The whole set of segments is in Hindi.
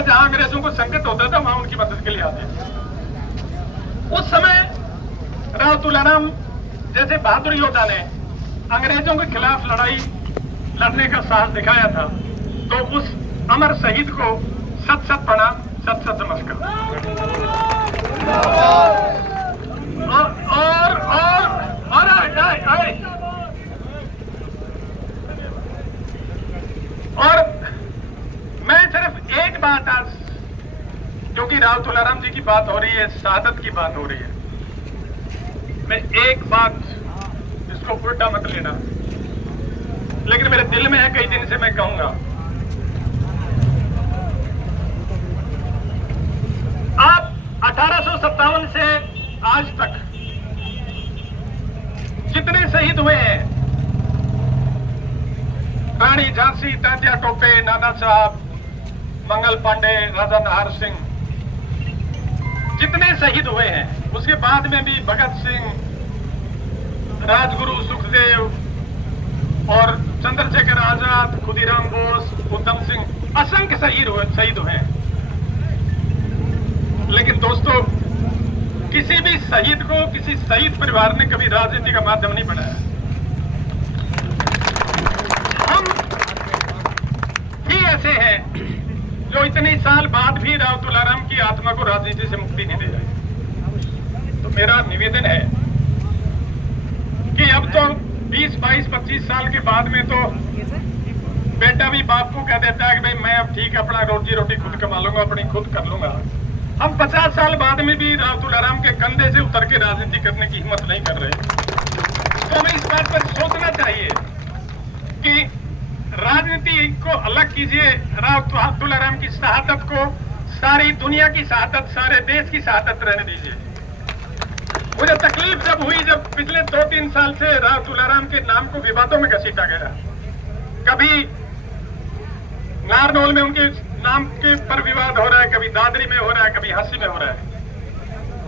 जहां अंग्रेजों को संकट होता था वहां उनकी मदद के लिए आते थे। उस समय राव तुलाराम जैसे बहादुर योद्धा ने अंग्रेजों के खिलाफ लड़ाई लड़ने का साहस दिखाया था, तो उस अमर शहीद को सत सत प्रणाम, सत सत नमस्कार। और मैं सिर्फ एक बात आज, क्योंकि राव तुलाराम जी की बात हो रही है, शहादत की बात हो रही है, मैं एक बात, इसको उल्टा मत लेना, लेकिन मेरे दिल में है, कई दिन से मैं कहूंगा। आप 1857 से आज तक जितने शहीद हुए हैं, रानी झांसी, तात्या टोपे, नाना साहब, मंगल पांडे, राजा नाहर सिंह, जितने शहीद हुए हैं, उसके बाद में भी भगत सिंह, राजगुरु सुखदेव और चंद्रशेखर आजाद, खुदीराम बोस, उधम सिंह, असंख्य शहीद हुए हैं। लेकिन दोस्तों, किसी भी शहीद को, किसी शहीद परिवार ने कभी राजनीति का माध्यम नहीं बनाया। हम ही ऐसे हैं जो इतने साल बाद भी राव तुलाराम की आत्मा को राजनीति से मुक्ति नहीं दे रहे। तो मेरा निवेदन है कि अब तो 20, 22, 25 साल के बाद में तो बेटा भी बाप को कह देता है कि भाई मैं अब ठीक अपना रोजी रोटी खुद कमा लूंगा, अपनी खुद कर लूंगा। हम 50 साल बाद में भी राव तुलाराम के कंधे से उतर के राजनीति करने की हिम्मत नहीं कर रहे। तो हमें इस बात पर सोचना चाहिए कि राजनीति को अलग कीजिए, राव तुलाराम की शहादत को सारी दुनिया की शहादत, सारे देश की शहादत रहने दीजिए। मुझे तकलीफ जब हुई, जब पिछले 2-3 साल से राव तुलाराम के नाम को विवादों में घसीटा गया, कभी नारनौल में उनके नाम के पर विवाद हो रहा है, कभी दादरी में हो रहा है, कभी हंसी में हो रहा है।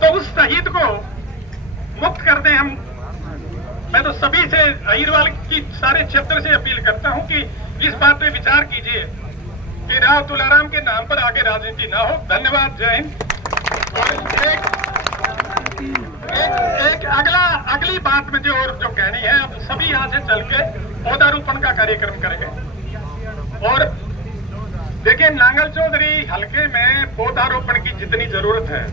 तो उस शहीद को मुक्त कर दें हम। मैं तो सभी से, अहिरवाल की सारे क्षेत्र से अपील करता हूं कि इस बात पे विचार कीजिए कि राव तुलाराम के नाम पर आगे राजनीति ना हो। धन्यवाद, जय हिंद। और अगली बात में जो कहनी है, अब सभी यहां से चल के पौधारोपण का कार्यक्रम करेंगे। और देखिए, नांगल चौधरी हलके में पौधारोपण की जितनी जरूरत है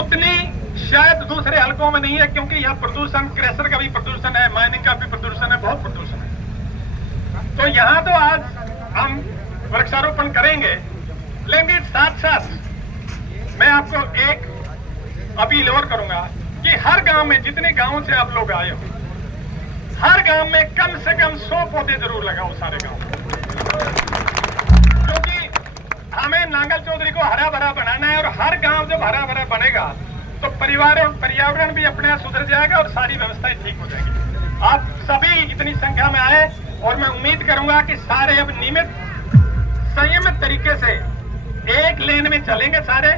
उतनी शायद दूसरे हलकों में नहीं है, क्योंकि यहाँ प्रदूषण, क्रेशर का भी प्रदूषण है, माइनिंग का भी प्रदूषण है, बहुत प्रदूषण है। तो यहाँ तो आज हम वृक्षारोपण करेंगे, लेकिन साथ साथ मैं आपको एक अपील और करूंगा कि हर गांव में, जितने गांवों से आप लोग आए हो, हर गांव में कम से कम 100 पौधे जरूर लगाओ, सारे गांव में। क्योंकि हमें नांगल चौधरी को हरा भरा बनाना है, और हर गांव जब हरा भरा बनेगा तो परिवार और पर्यावरण भी अपने आप सुधर जाएगा और सारी व्यवस्थाएं ठीक हो जाएगी। आप सभी इतनी संख्या में आए, और मैं उम्मीद करूंगा कि सारे अब नियमित संयमित तरीके से एक लेन में चलेंगे सारे।